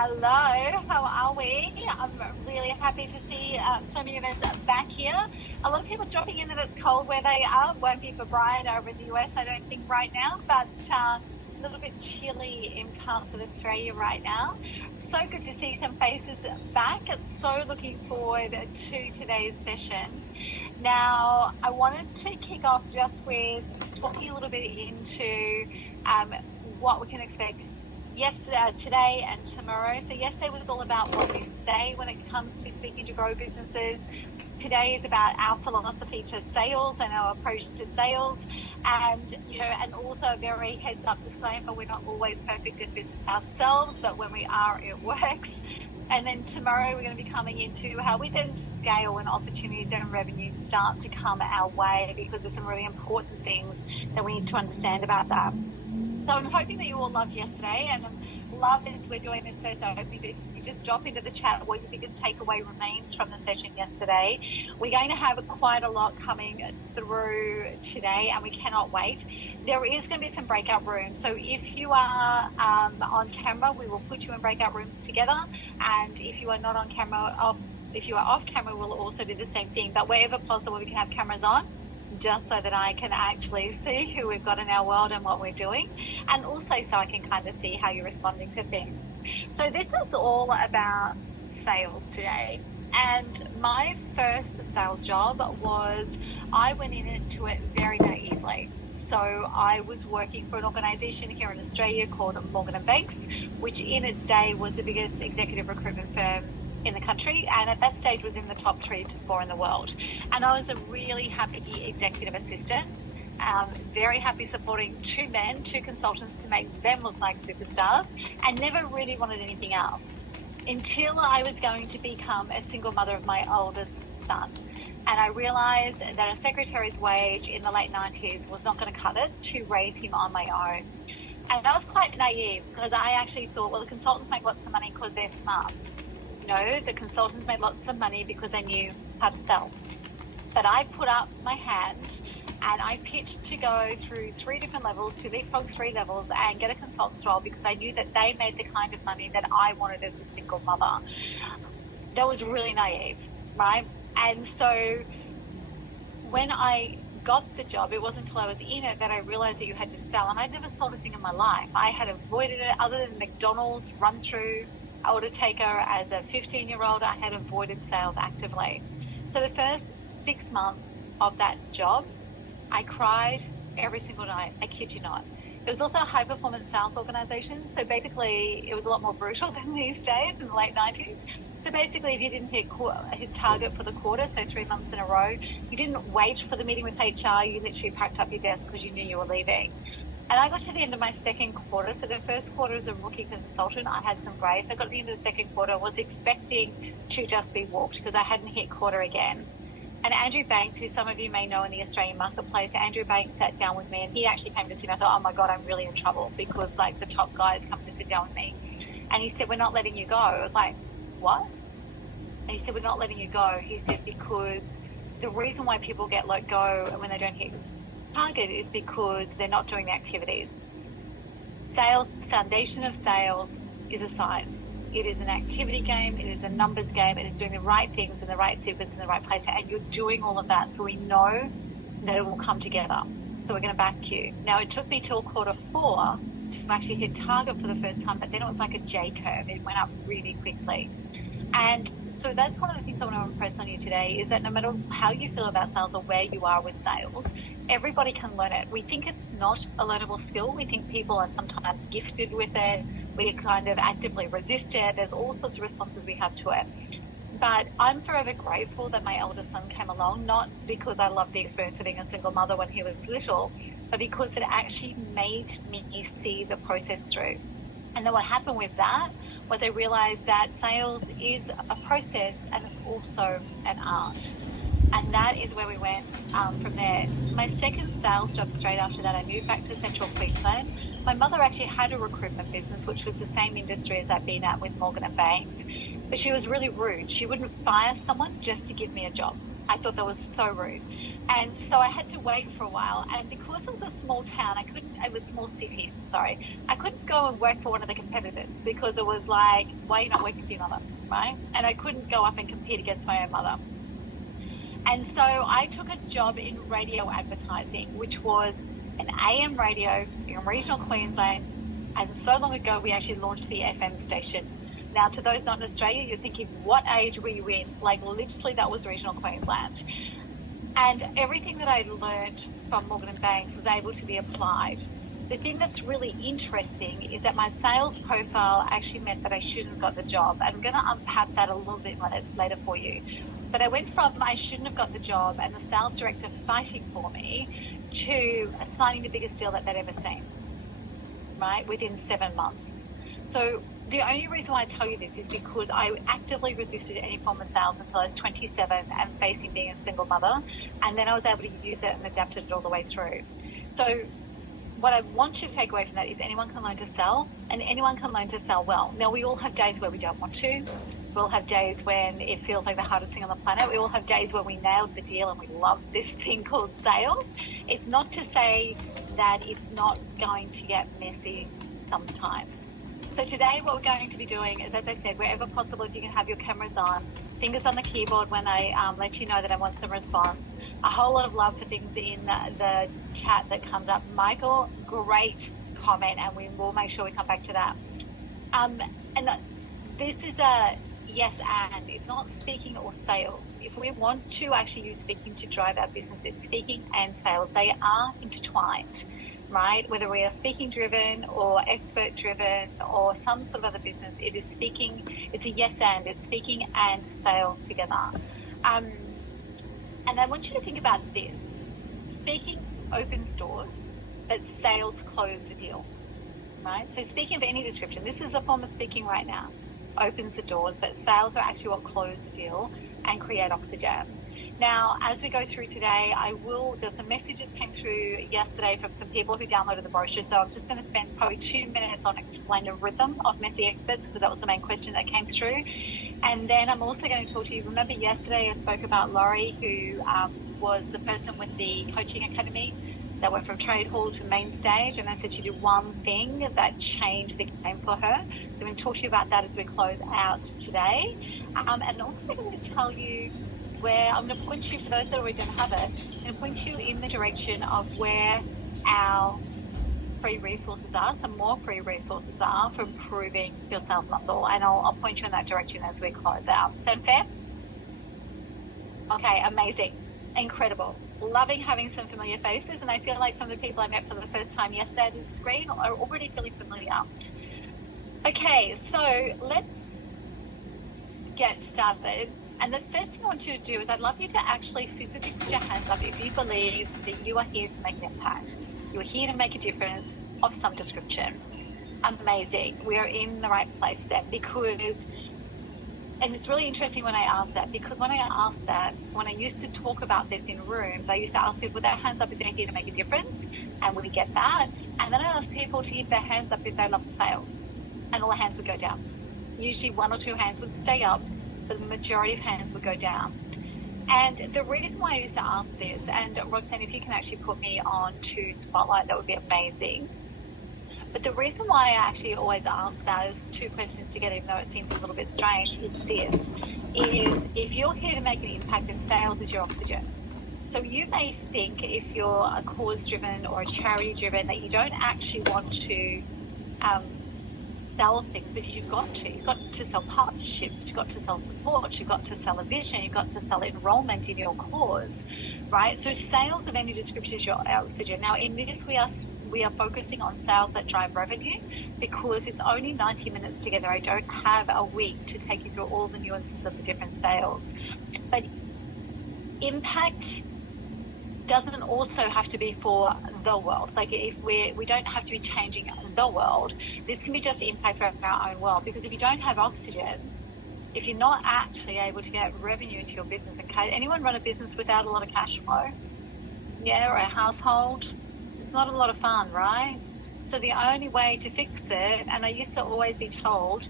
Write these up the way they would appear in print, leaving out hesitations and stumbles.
Hello, how are we? I'm really happy to see so many of us back here. A lot of people dropping in that it's cold where they are. Won't be for Brian over in the US, I don't think, right now, but a little bit chilly in parts of Australia right now. So good to see some faces back. So looking forward to today's session. Now, I wanted to kick off just with talking a little bit into what we can expect today and tomorrow. So yesterday was all about what we say when it comes to speaking to grow businesses. Today is about our philosophy to sales and our approach to sales. And, and also a very heads up disclaimer, we're not always perfect at this ourselves, but when we are, it works. And then tomorrow we're going to be coming into how we then scale when opportunities and revenue start to come our way, because there's some really important things that we need to understand about that. So I'm hoping that you all loved yesterday, and love as we're doing this first opening, if you just drop into the chat what your biggest takeaway remains from the session yesterday. We're going to have quite a lot coming through today, and we cannot wait. There is going to be some breakout rooms. So if you are on camera, we will put you in breakout rooms together. And if you are not on camera, if you are off camera, we'll also do the same thing. But wherever possible, we can have cameras on, just so that I can actually see who we've got in our world and what we're doing, and also so I can kind of see how you're responding to things. So this is all about sales today. And my first sales job was, I went into it very naively. So I was working for an organisation here in Australia called Morgan & Banks, which in its day was the biggest executive recruitment firm in the country, and at that stage was in the top 3 to 4 in the world. And I was a really happy executive assistant, very happy supporting 2 men, 2 consultants, to make them look like superstars, and never really wanted anything else until I was going to become a single mother of my oldest son. And I realised that a secretary's wage in the late 90s was not going to cut it to raise him on my own. And I was quite naive, because I actually thought, well, the consultants make lots of money because they're smart. No, the consultants made lots of money because they knew how to sell. But I put up my hand and I pitched to go through 3 different levels, to leapfrog 3 levels and get a consultant's role, because I knew that they made the kind of money that I wanted as a single mother. That was really naive, right? And so when I got the job, it wasn't until I was in it that I realized that you had to sell. And I'd never sold a thing in my life. I had avoided it, other than McDonald's run through order taker as a 15-year-old. I had avoided sales actively. So the first 6 months of that job, I cried every single night. I kid you not. It was also a high performance sales organization. So basically it was a lot more brutal than these days in the late 90s. So basically, if you didn't hit target for the quarter, so 3 months in a row, you didn't wait for the meeting with HR. You literally packed up your desk because you knew you were leaving. And I got to the end of my second quarter. So the first quarter as a rookie consultant, I had some grace. I got to the end of the second quarter, was expecting to just be walked because I hadn't hit quarter again. And Andrew Banks, who some of you may know in the Australian marketplace, Andrew Banks sat down with me, and he actually came to see me. I thought, oh my God, I'm really in trouble, because like the top guys come to sit down with me. And he said, we're not letting you go. I was like, what? And he said, we're not letting you go. He said, because the reason why people get let go when they don't hit target is because they're not doing the activities. Sales, foundation of sales is a science. It is an activity game. It is a numbers game. It is doing the right things in the right sequence in the right place. And you're doing all of that. So we know that it will come together. So we're going to back you. Now, it took me till quarter 4 to actually hit target for the first time, but then it was like a J curve. It went up really quickly. And so that's one of the things I want to impress on you today, is that no matter how you feel about sales or where you are with sales, everybody can learn it. We think it's not a learnable skill. We think people are sometimes gifted with it. We kind of actively resist it. There's all sorts of responses we have to it. But I'm forever grateful that my eldest son came along, not because I loved the experience of being a single mother when he was little, but because it actually made me see the process through. And then what happened with that was I realized that sales is a process and it's also an art. And that is where we went from there. My second sales job straight after that, I moved back to Central Queensland. My mother actually had a recruitment business, which was the same industry as I'd been at with Morgan & Banks, but she was really rude. She wouldn't fire someone just to give me a job. I thought that was so rude. And so I had to wait for a while. And because it was a small town, it was a small city, sorry, I couldn't go and work for one of the competitors because it was like, why are you not working for your mother, right? And I couldn't go up and compete against my own mother. And so I took a job in radio advertising, which was an AM radio in regional Queensland. And so long ago, we actually launched the FM station. Now, to those not in Australia, you're thinking, what age were you in? Like, literally, that was regional Queensland. And everything that I learned from Morgan & Banks was able to be applied. The thing that's really interesting is that my sales profile actually meant that I shouldn't have got the job. And I'm going to unpack that a little bit later for you. But I went from I shouldn't have got the job and the sales director fighting for me to signing the biggest deal that they'd ever seen, right, within 7 months. So the only reason why I tell you this is because I actively resisted any form of sales until I was 27 and facing being a single mother. And then I was able to use it and adapted it all the way through. So what I want you to take away from that is anyone can learn to sell, and anyone can learn to sell well. Now, we all have days where we don't want to. We all have days when it feels like the hardest thing on the planet. We all have days when we nailed the deal and we love this thing called sales. It's not to say that it's not going to get messy sometimes. So today what we're going to be doing is, as I said, wherever possible, if you can have your cameras on, fingers on the keyboard when I let you know that I want some response. A whole lot of love for things in the chat that comes up. Michael, great comment, and we will make sure we come back to that. And this is a yes and. It's not speaking or sales. If we want to actually use speaking to drive our business, it's speaking and sales. They are intertwined, right? Whether we are speaking driven or expert driven or some sort of other business, it is speaking. It's a yes and. It's speaking and sales together. And I want you to think about this. Speaking opens doors, but sales close the deal, right? So speaking of any description, this is a form of speaking right now, opens the doors, but sales are actually what close the deal and create oxygen. Now, as we go through today, there's some messages came through yesterday from some people who downloaded the brochure. So I'm just going to spend probably 2 minutes on explaining the rhythm of Messy Experts, because that was the main question that came through. And then I'm also going to talk to you. Remember yesterday I spoke about Laurie, who was the person with the coaching academy that went from trade hall to main stage. And I said she did one thing that changed the game for her. So I'm going to talk to you about that as we close out today. And also I'm going to tell you where I'm going to point you, for those that already don't have it, I'm going to point you in the direction of where our free resources are, some more free resources are for improving your sales muscle. And I'll point you in that direction as we close out. Sound fair? Okay, amazing. Incredible. Loving having some familiar faces. And I feel like some of the people I met for the first time yesterday on the screen are already feeling familiar. Okay, so let's get started. And the first thing I want you to do is I'd love you to actually physically put your hands up if you believe that you are here to make an impact. You're here to make a difference of some description. Amazing. We are in the right place then, because, and it's really interesting when I ask that, because when I asked that, when I used to talk about this in rooms, I used to ask people with their hands up if they're here to make a difference, and we get that. And then I asked people to give their hands up if they love sales, and all the hands would go down. Usually 1 or 2 hands would stay up, but the majority of hands would go down. And the reason why I used to ask this, and Roxanne, if you can actually put me on to Spotlight, that would be amazing. But the reason why I actually always ask those 2 questions together, even though it seems a little bit strange, is this, is if you're here to make an impact, then sales is your oxygen. So you may think if you're a cause-driven or a charity-driven that you don't actually want to sell things, but you've got to sell partnerships, you've got to sell support, you've got to sell a vision, you've got to sell enrollment in your cause, right? So sales of any description is your oxygen. Now in this we are focusing on sales that drive revenue, because it's only 90 minutes together. I don't have a week to take you through all the nuances of the different sales, but impact doesn't also have to be for the world. Like if we don't have to be changing the world. This can be just impact for our own world, because if you don't have oxygen, if you're not actually able to get revenue into your business, and anyone run a business without a lot of cash flow? Yeah, or a household? It's not a lot of fun, right? So the only way to fix it, and I used to always be told,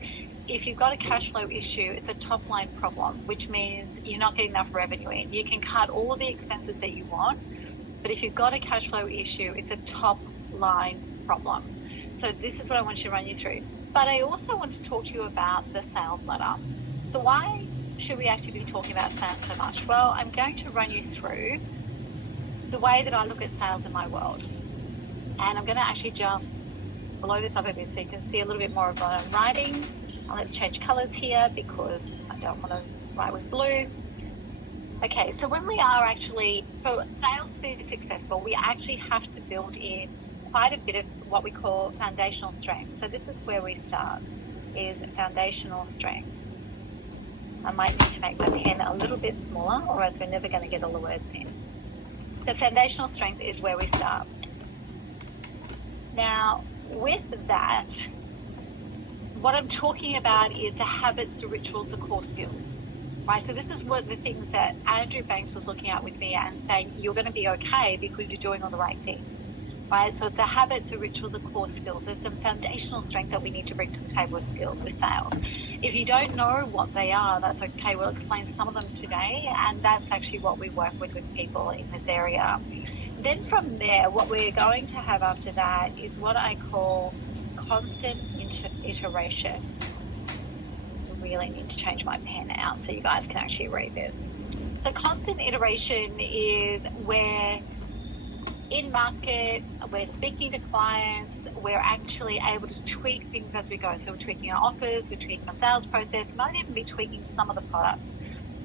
if you've got a cash flow issue, it's a top line problem, which means you're not getting enough revenue in. You can cut all of the expenses that you want, but if you've got a cash flow issue, it's a top line problem. So this is what I want to run you through. But I also want to talk to you about the sales ladder. So why should we actually be talking about sales so much? Well, I'm going to run you through the way that I look at sales in my world. And I'm going to actually just blow this up a bit so you can see a little bit more of what I'm writing. And let's change colors here because I don't want to write with blue. Okay, so when we are actually, for sales to be successful, we actually have to build in quite a bit of what we call foundational strength. So this is where we start, is foundational strength. I might need to make my pen a little bit smaller or else we're never going to get all the words in. The foundational strength is where we start. Now, with that, what I'm talking about is the habits, the rituals, the core skills, right? So this is what the things that Andrew Banks was looking at with me and saying, you're going to be okay because you're doing all the right things, right? So it's the habits, the rituals, the core skills. There's some foundational strength that we need to bring to the table with sales. If you don't know what they are, that's okay. We'll explain some of them today, and that's actually what we work with people in this area. Then from there, what we're going to have after that is what I call constant iteration. I really need to change my pen out so you guys can actually read this. So constant iteration is where in market, we're speaking to clients, we're actually able to tweak things as we go. So we're tweaking our offers, we're tweaking our sales process, we might even be tweaking some of the products.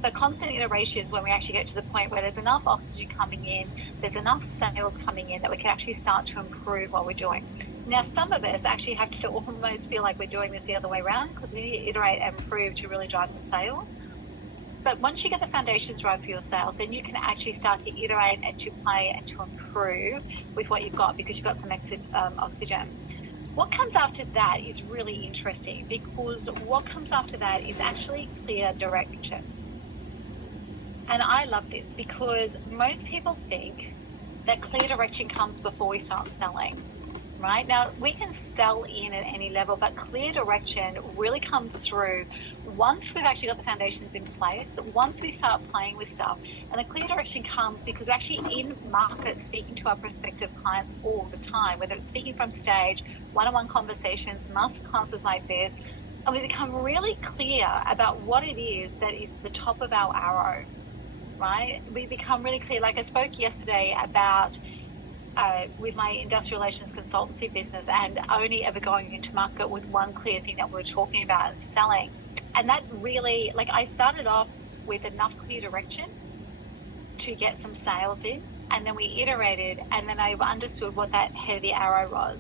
But constant iteration is when we actually get to the point where there's enough oxygen coming in, there's enough sales coming in that we can actually start to improve what we're doing. Now, some of us actually have to almost feel like we're doing this the other way around because we need to iterate and improve to really drive the sales. But once you get the foundations right for your sales, then you can actually start to iterate and to play and to improve with what you've got because you've got some extra oxygen. What comes after that is really interesting because what comes after that is actually clear direction. And I love this because most people think that clear direction comes before we start selling, right? Now, we can sell in at any level, but clear direction really comes through once we've actually got the foundations in place, once we start playing with stuff. And the clear direction comes because we're actually in market speaking to our prospective clients all the time, whether it's speaking from stage, one-on-one conversations, masterclasses like this, and we become really clear about what it is that is the top of our arrow. Right? We become really clear. Like I spoke yesterday about with my industrial relations consultancy business and only ever going into market with one clear thing that we were talking about, selling. And that really, like I started off with enough clear direction to get some sales in, and then we iterated, and then I understood what that head of the arrow was.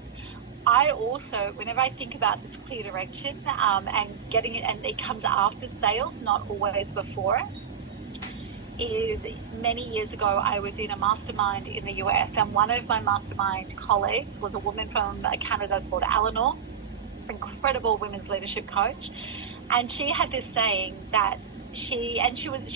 I also, whenever I think about this clear direction and getting it, and it comes after sales, not always before it, is many years ago, I was in a mastermind in the US, and one of my mastermind colleagues was a woman from Canada called Eleanor, incredible women's leadership coach. And she had this saying that she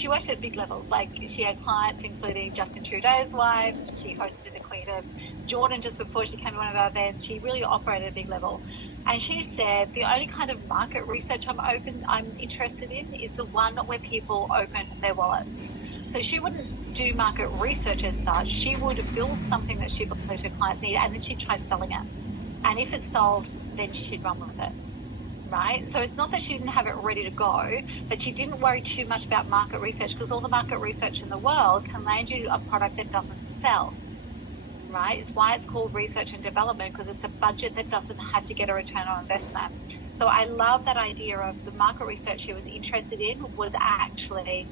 worked at big levels. Like she had clients including Justin Trudeau's wife. She hosted the Queen of Jordan just before she came to one of our events. She really operated at a big level. And she said, the only kind of market research I'm interested in is the one where people open their wallets. So she wouldn't do market research as such. She would build something that she believed her clients need, and then she'd try selling it. And if it sold, then she'd run with it, right? So it's not that she didn't have it ready to go, but she didn't worry too much about market research because all the market research in the world can land you a product that doesn't sell, right? It's why it's called research and development, because it's a budget that doesn't have to get a return on investment. So I love that idea of the market research she was interested in was actually,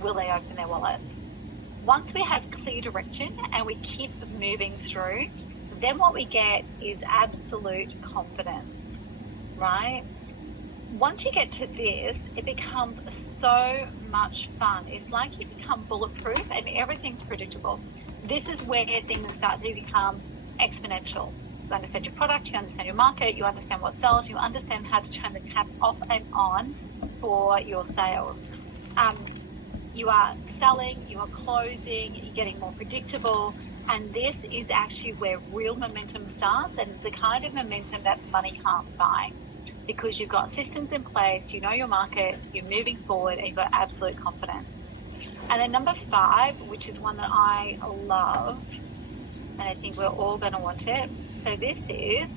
will they open their wallets? Once we have clear direction and we keep moving through, then what we get is absolute confidence, right? Once you get to this, it becomes so much fun. It's like you become bulletproof and everything's predictable. This is where things start to become exponential. You understand your product, you understand your market, you understand what sells, you understand how to turn the tap off and on for your sales. You are selling, you are closing, you're getting more predictable. And this is actually where real momentum starts. And it's the kind of momentum that money can't buy. because you've got systems in place, you know your market, you're moving forward, and you've got absolute confidence. And then number 5, which is one that I love, and I think we're all going to want it. So this is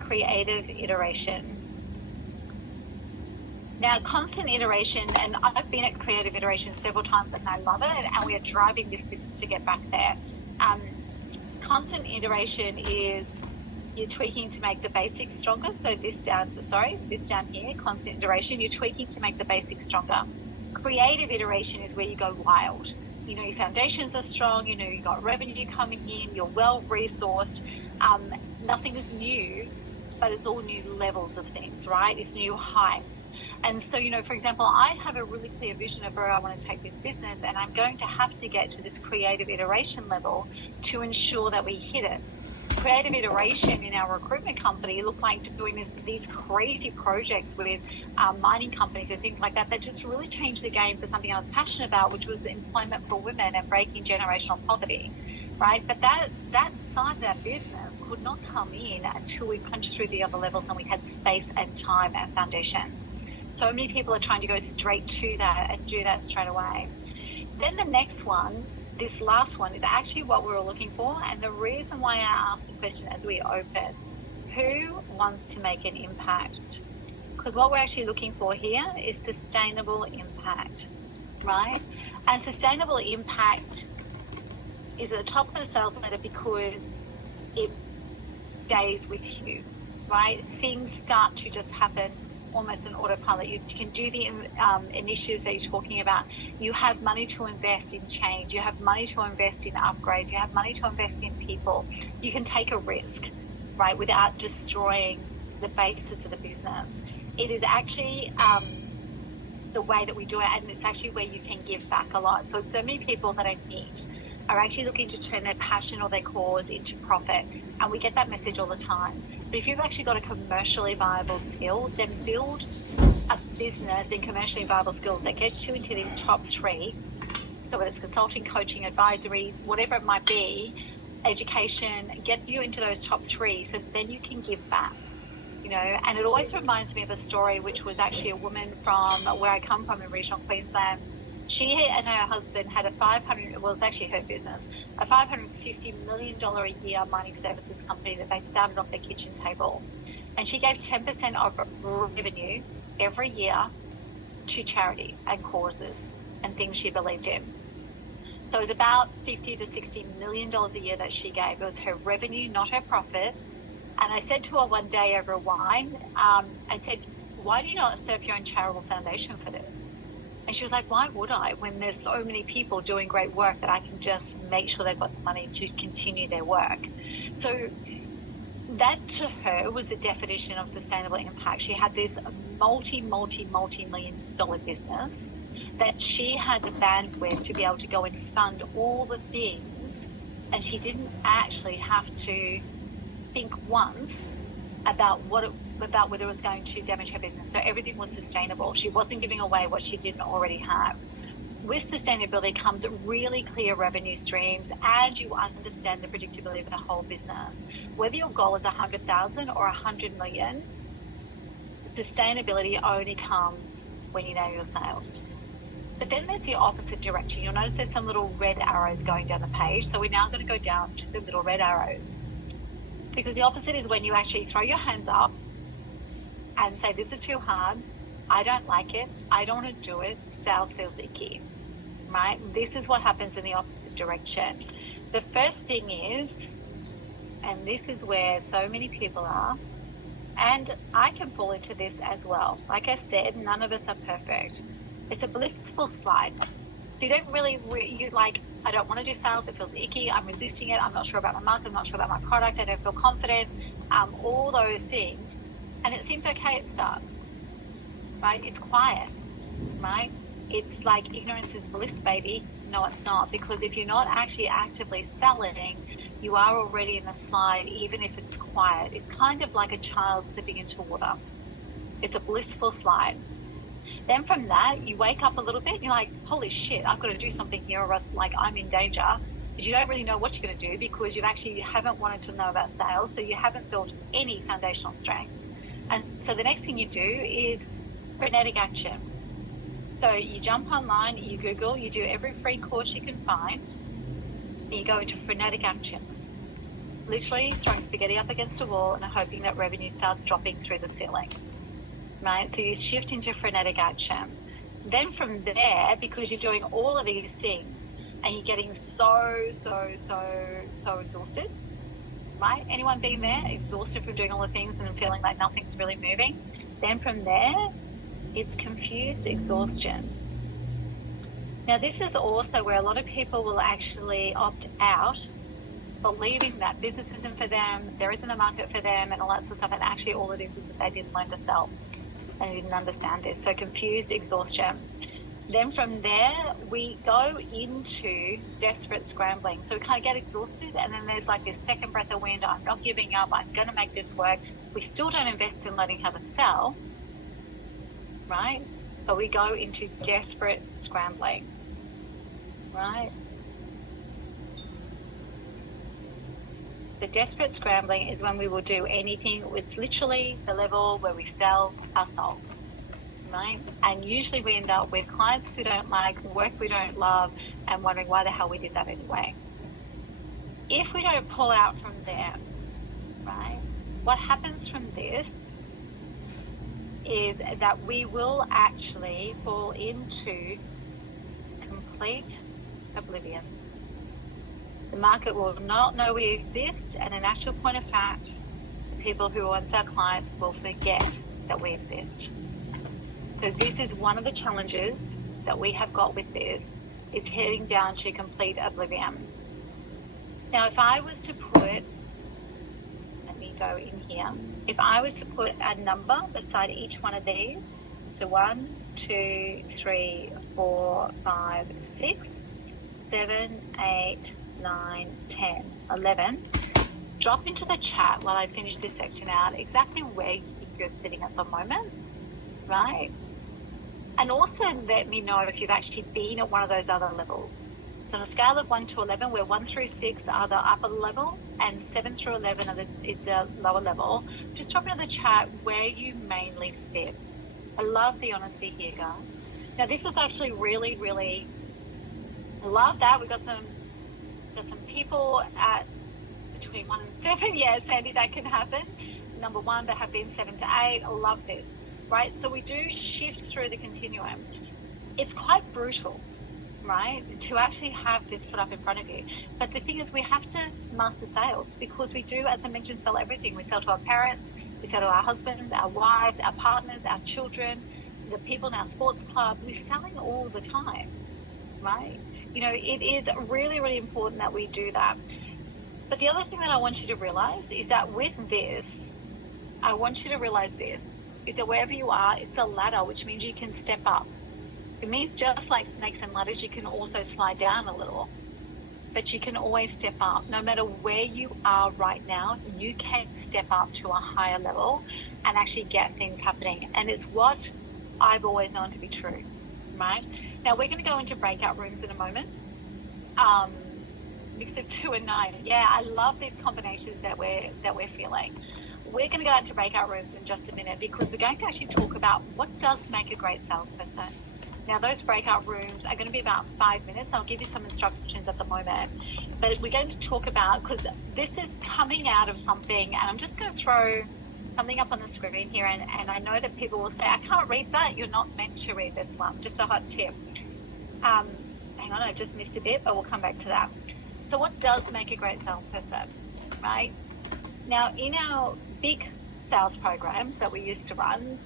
creative iteration. Now, constant iteration, and I've been at creative iteration several times and I love it, and we are driving this business to get back there. Constant iteration is you're tweaking to make the basics stronger. So this down here, constant iteration, you're tweaking to make the basics stronger. Creative iteration is where you go wild. You know, your foundations are strong, you know, you've got revenue coming in, you're well resourced. Nothing is new, but it's all new levels of things, right? It's new heights. And so, you know, for example, I have a really clear vision of where I want to take this business, and I'm going to have to get to this creative iteration level to ensure that we hit it. Creative iteration in our recruitment company looked like doing these crazy projects with mining companies and things like that just really changed the game for something I was passionate about, which was employment for women and breaking generational poverty, right? But that side of that business could not come in until we punched through the other levels and we had space and time and foundation. So many people are trying to go straight to that and do that straight away. Then the next one, this last one, is actually what we were looking for. And the reason why I asked the question as we open, who wants to make an impact? Because what we're actually looking for here is sustainable impact, right? And sustainable impact is at the top of the sales letter because it stays with you, right? Things start to just happen almost an autopilot. You can do the initiatives that you're talking about. You have money to invest in change. You have money to invest in upgrades. You have money to invest in people. You can take a risk, right, without destroying the basis of the business. It is actually the way that we do it, and it's actually where you can give back a lot. So many people that I meet are actually looking to turn their passion or their cause into profit, and we get that message all the time. But if you've actually got a commercially viable skill, then build a business in commercially viable skills that gets you into these top 3. So whether it's consulting, coaching, advisory, whatever it might be, education, get you into those top 3 so then you can give back. You know, and it always reminds me of a story, which was actually a woman from where I come from in regional Queensland. She and her husband had it's actually her business, a $550 million a year mining services company that they started off their kitchen table. And she gave 10% of revenue every year to charity and causes and things she believed in. So it was about $50 to $60 million a year that she gave. It was her revenue, not her profit. And I said to her one day over a wine, I said, why do you not set up your own charitable foundation for this? And she was like, why would I, when there's so many people doing great work that I can just make sure they've got the money to continue their work? So that to her was the definition of sustainable impact. She had this multi-million dollar business that she had the bandwidth to be able to go and fund all the things, and she didn't actually have to think once about whether it was going to damage her business. So everything was sustainable. She wasn't giving away what she didn't already have. With sustainability comes really clear revenue streams, and you understand the predictability of the whole business. Whether your goal is 100,000 or 100 million, sustainability only comes when you know your sales. But then there's the opposite direction. You'll notice there's some little red arrows going down the page. So we're now going to go down to the little red arrows. Because the opposite is when you actually throw your hands up and say, this is too hard, I don't like it, I don't want to do it, sales feels icky, right? This is what happens in the opposite direction. The first thing is, and this is where so many people are, and I can fall into this as well. Like I said, none of us are perfect. It's a blissful slide. So you don't really, I don't want to do sales, it feels icky, I'm resisting it, I'm not sure about my market, I'm not sure about my product, I don't feel confident, all those things. And it seems okay at start, right? It's quiet, right? It's like ignorance is bliss, baby. No, it's not, because if you're not actually actively selling, you are already in the slide, even if it's quiet. It's kind of like a child slipping into water. It's a blissful slide. Then from that, you wake up a little bit and you're like, holy shit, I've got to do something here or else I'm in danger. But you don't really know what you're going to do because you haven't wanted to know about sales. So you haven't built any foundational strength. And so the next thing you do is frenetic action. So you jump online, you Google, you do every free course you can find, and you go into frenetic action. Literally throwing spaghetti up against a wall and hoping that revenue starts dropping through the ceiling, right? So you shift into frenetic action. Then from there, because you're doing all of these things and you're getting so exhausted, right? Anyone been there, exhausted from doing all the things and feeling like nothing's really moving? Then from there, it's confused exhaustion. Now, this is also where a lot of people will actually opt out, believing that business isn't for them, there isn't a market for them, and all that sort of stuff. And actually, all it is that they didn't learn to sell and didn't understand this. So, confused exhaustion. Then from there, we go into desperate scrambling. So we kind of get exhausted, and then there's like this second breath of wind. I'm not giving up. I'm going to make this work. We still don't invest in learning how to sell, right? But we go into desperate scrambling, right? So desperate scrambling is when we will do anything. It's literally the level where we sell our soul. Right? And usually we end up with clients we don't like, work we don't love, and wondering why the hell we did that anyway. If we don't pull out from there, right, what happens from this is that we will actually fall into complete oblivion. The market will not know we exist, and in actual point of fact, the people who are our clients will forget that we exist. So this is one of the challenges that we have got with this, is heading down to complete oblivion. Now, if I was to put, let me go in here. If I was to put a number beside each one of these, so 1, 2, 3, 4, 5, 6, 7, 8, 9, 10, 11, drop into the chat while I finish this section out exactly where you're sitting at the moment, right? And also let me know if you've actually been at one of those other levels. So on a scale of 1 to 11, where 1 through 6 are the upper level and 7 through 11 is the lower level, just drop into the chat where you mainly sit. I love the honesty here, guys. Now, this is actually really, really, I love that. We've got some people at between 1 and 7. Yeah, Sandy, that can happen. Number 1, that have been 7 to 8. I love this. Right, so we do shift through the continuum. It's quite brutal, right, to actually have this put up in front of you. But the thing is, we have to master sales, because we do, as I mentioned, sell everything. We sell to our parents, we sell to our husbands, our wives, our partners, our children, the people in our sports clubs. We're selling all the time, right? You know, it is really, really important that we do that. But the other thing that I want you to realize is that with this, I want you to realize this, is that wherever you are, it's a ladder, which means you can step up. It means just like snakes and ladders, you can also slide down a little, but you can always step up. No matter where you are right now, you can step up to a higher level and actually get things happening. And it's what I've always known to be true, right? Now, we're going to go into breakout rooms in a moment. Mix of 2 and 9. Yeah, I love these combinations that we're feeling. We're going to go into breakout rooms in just a minute, because we're going to actually talk about what does make a great salesperson. Now, those breakout rooms are going to be about 5 minutes. I'll give you some instructions at the moment. But we're going to talk about, because this is coming out of something, and I'm just going to throw something up on the screen here. And I know that people will say, I can't read that. You're not meant to read this one. Just a hot tip. Hang on, I've just missed a bit, but we'll come back to that. So what does make a great salesperson, right? Now, in our big sales programs that we used to run,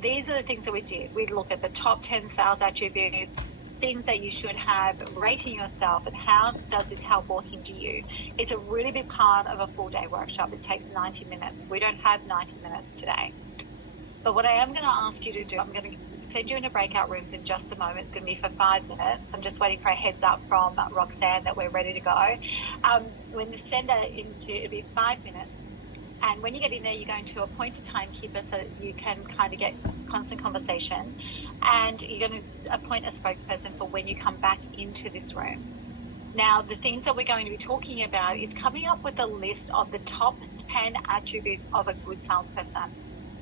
these are the things that we did. We'd look at the top 10 sales attributes, things that you should have, rating yourself, and how does this help or hinder you. It's a really big part of a full-day workshop. It takes 90 minutes. We don't have 90 minutes today. But what I am going to ask you to do, I'm going to send you into breakout rooms in just a moment. It's going to be for 5 minutes. I'm just waiting for a heads up from Roxanne that we're ready to go. We're going to send that into, it'll be 5 minutes. And when you get in there, you're going to appoint a timekeeper so that you can kind of get constant conversation. And you're going to appoint a spokesperson for when you come back into this room. Now, the things that we're going to be talking about is coming up with a list of the top 10 attributes of a good salesperson.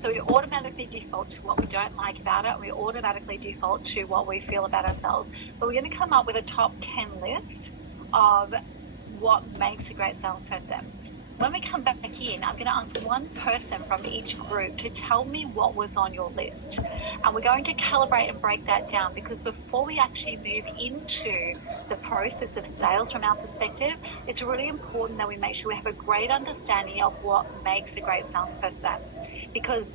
So we automatically default to what we don't like about it. We automatically default to what we feel about ourselves. But we're going to come up with a top 10 list of what makes a great salesperson. When we come back in, I'm going to ask one person from each group to tell me what was on your list. And we're going to calibrate and break that down, because before we actually move into the process of sales from our perspective, it's really important that we make sure we have a great understanding of what makes a great salesperson. Because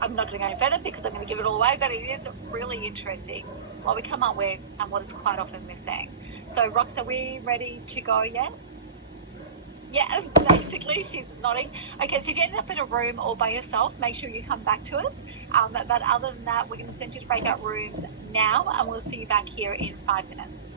I'm not going to go any further because I'm going to give it all away, but it is really interesting what we come up with and what is quite often missing. So, Rox, are we ready to go yet? Yeah, basically, she's nodding. Okay, so if you end up in a room all by yourself, make sure you come back to us. But other than that, we're going to send you to breakout rooms now, and we'll see you back here in 5 minutes.